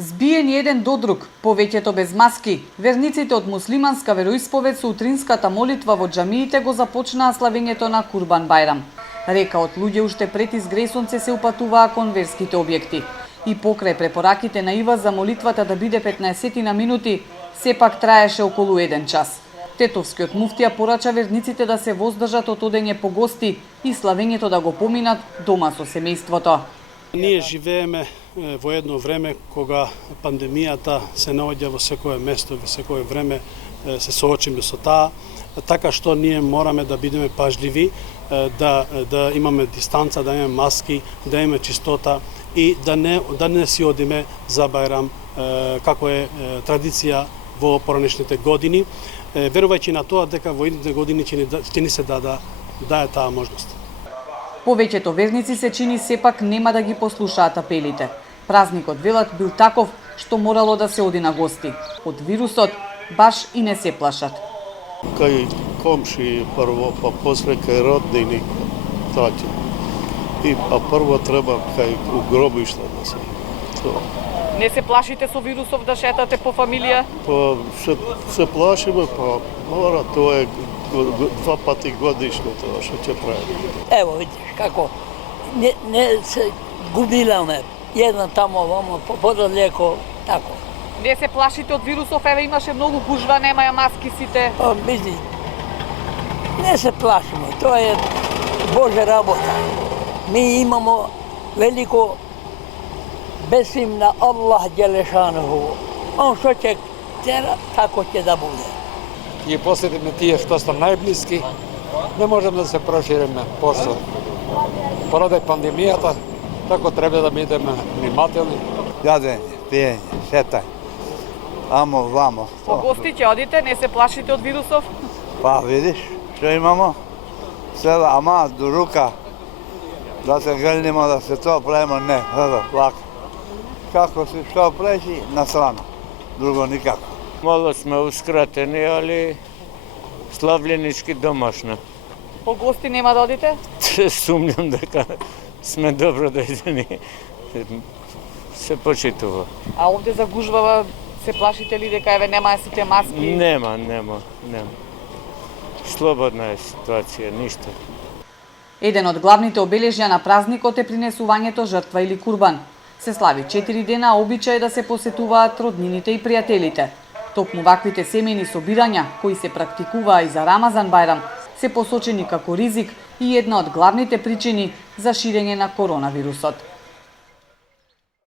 Збиени еден до друг, повеќето без маски, верниците од муслиманска вероисповед со утринската молитва во џамиите го започнаа славењето на Курбан Бајрам. Река од луѓе уште пред изгресонце се упатуваа кон верските објекти. И покрај препораките на Ива за молитвата да биде 15 на минути, сепак траеше околу 1 час. Тетовскиот муфтија порача верниците да се воздржат од одење по гости и славењето да го поминат дома со семејството. Ние живееме во едно време кога пандемијата се наоѓа во секое место, во секое време се соочиме со таа, така што ние мораме да бидеме пажливи, да имаме дистанца, да имаме маски, да имаме чистота и да не си одиме за Бајрам како е традиција во поранешните години, верувајќи на тоа дека во идните години ќе ни се дае таа можност. Повеќето верници се чини сепак нема да ги послушаат апелите. Празникот, велат, бил таков што морало да се оди на гости. Од вирусот баш и не се плашат. Кај комши прво, па после кај роднини, таќи. И прво треба кај у гробишта да се. Не се плашите со вирусов да шетате по фамилија? Па се плашиме, па мора, тоа е 2 пати годишно тоа што ќе прави. Ево видиш како не се губиламе. Една тамо, вамо, подалеко, тако. Не се плашите од вирусов, еве имаше многу гужва, немаја маски сите. Па види, не се плашиме, тоа е Божја работа. Ми имамо велико бесим на Аллах Џелешанову. Он што ќе тера, тако ќе да буде. И посетиме тие што се најблиски, не можеме да се прошириме после. Поради пандемијата, тако треба да бидеме внимателни. Јадење, пиење, шетање, амо, вамо. По гости ќе одите, не се плашите од вирусов? Па видиш, што имамо? Села, ама, до рука, да се грнимо, да се тоа правимо, не, лако. Како се што пречи, на страна, друго никако. Мало сме ускратени, али славленички домашно. По гости нема да одите? Сумњам дека сме добро дојдени. Се почитува. А овде за гужвава се плашите ли дека еве нема сите маски? Нема. Слободна е ситуација, ништо. Еден од главните обележја на празникот е принесувањето жртва или курбан. Се слави 4 дена, а обичај е да се посетуваат роднините и пријателите. Токму ваквите семејни собирања, кои се практикуваа и за Рамазан Бајрам, се посочени како ризик и една од главните причини за ширење на коронавирусот.